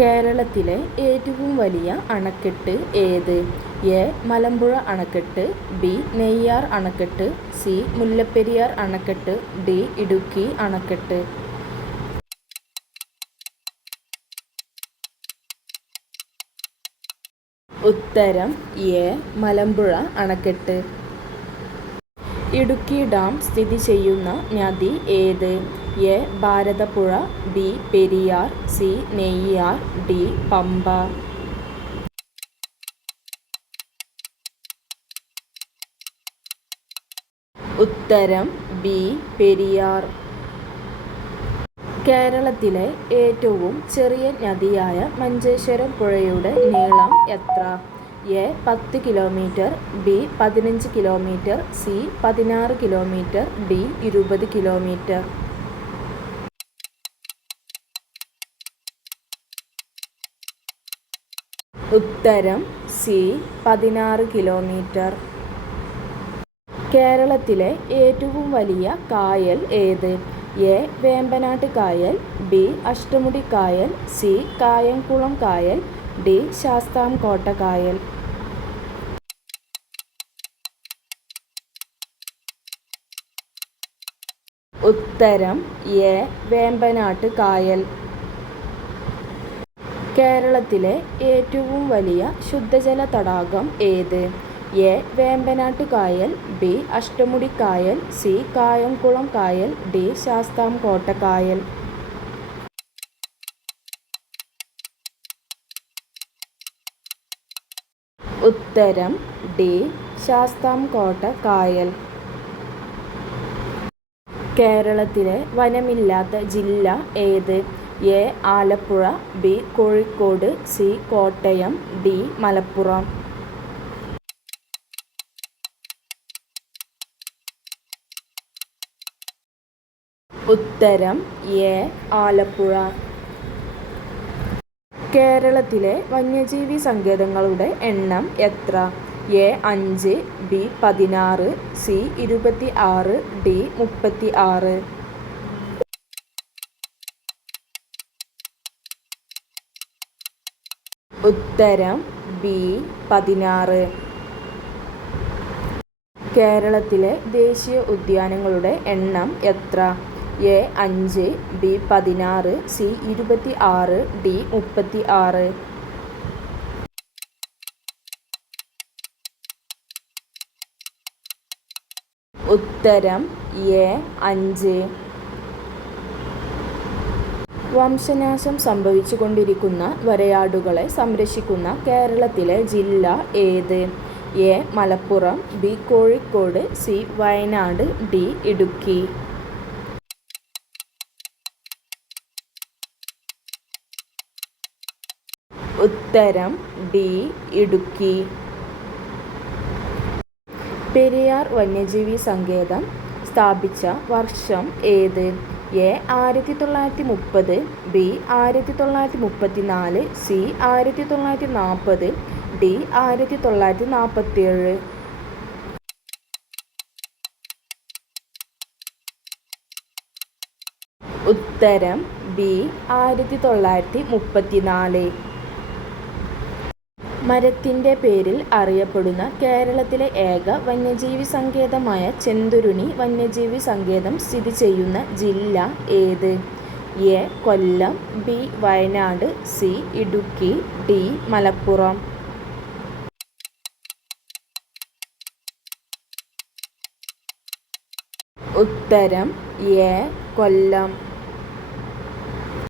കേരളത്തിലെ ഏറ്റവും വലിയ അണക്കെട്ട് ഏത്? എ. മലമ്പുഴ അണക്കെട്ട്, ബി. നെയ്യാർ അണക്കെട്ട്, സി. മുല്ലപ്പെരിയാർ അണക്കെട്ട്, ഡി. ഇടുക്കി അണക്കെട്ട്. ഉത്തരം എ. മലമ്പുഴ അണക്കെട്ട്. ഇടുക്കി ഡാം സ്ഥിതി ചെയ്യുന്ന നദി ഏത്? A. Bharathapuzha, B. Periyar, C. Neyyar, D. Pamba. ഉത്തരം ബി. പെരിയാർ. കേരളത്തിലെ ഏറ്റവും ചെറിയ നദിയായ മഞ്ചേശ്വരം പുഴയുടെ നീളം എത്ര? A. 10 kilometre, B. 15 kilometre, C. 16 kilometre, D. 20 kilometre. ഉത്തരം സി. 16 കിലോമീറ്റർ. കേരളത്തിലെ ഏറ്റവും വലിയ കായൽ ഏത്? എ. വേമ്പനാട്ട് കായൽ, ബി. അഷ്ടമുടി കായൽ, സി. കായംകുളം കായൽ, ഡി. ശാസ്താംകോട്ട കായൽ. ഉത്തരം എ. വേമ്പനാട്ട് കായൽ. കേരളത്തിലെ ഏറ്റവും വലിയ ശുദ്ധജല തടാകം ഏത്? എ. വേമ്പനാട്ട് കായൽ, ബി. അഷ്ടമുടി കായൽ, സി. കായംകുളം കായൽ, ഡി. ശാസ്താംകോട്ട കായൽ. ഉത്തരം ഡി. ശാസ്താംകോട്ട കായൽ. കേരളത്തിലെ വനമില്ലാത്ത ജില്ല ഏത്? A. Alappuzha, B. Kozhikode, C. Kottayam, D. Malappuram. ഉത്തരം എ. ആലപ്പുഴ. കേരളത്തിലെ വന്യജീവി സങ്കേതങ്ങളുടെ എണ്ണം എത്ര? എ. 5, ബി. 16, സി. 26, ഡി. 36. ഉത്തരം ബി. 16. കേരളത്തിലെ ദേശീയ ഉദ്യാനങ്ങളുടെ എണ്ണം എത്ര? എ. 5, ബി. 16, സി. 26, ഡി. 36. ഉത്തരം എ. 5. വംശനാശം സംഭവിച്ചുകൊണ്ടിരിക്കുന്ന വരയാടുകളെ സംരക്ഷിക്കുന്ന കേരളത്തിലെ ജില്ല ഏത്? A. Malappuram, B. Kozhikode, C. Wayanad, D. Idukki. ഉത്തരം ഡി. ഇടുക്കി. പെരിയാർ വന്യജീവി സങ്കേതം സ്ഥാപിച്ച വർഷം ഏത്? എ. 1930, ബി. 1934, സി. 1940, ഡി. 1947. ഉത്തരം ബി. 1934. മരത്തിൻ്റെ പേരിൽ അറിയപ്പെടുന്ന കേരളത്തിലെ ഏക വന്യജീവി സങ്കേതമായ ചെന്തുരുണി വന്യജീവി സങ്കേതം സ്ഥിതി ചെയ്യുന്ന ജില്ല ഏത്? A. Kollam, B. Wayanad, C. Idukki, D. Malappuram. ഉത്തരം എ. കൊല്ലം.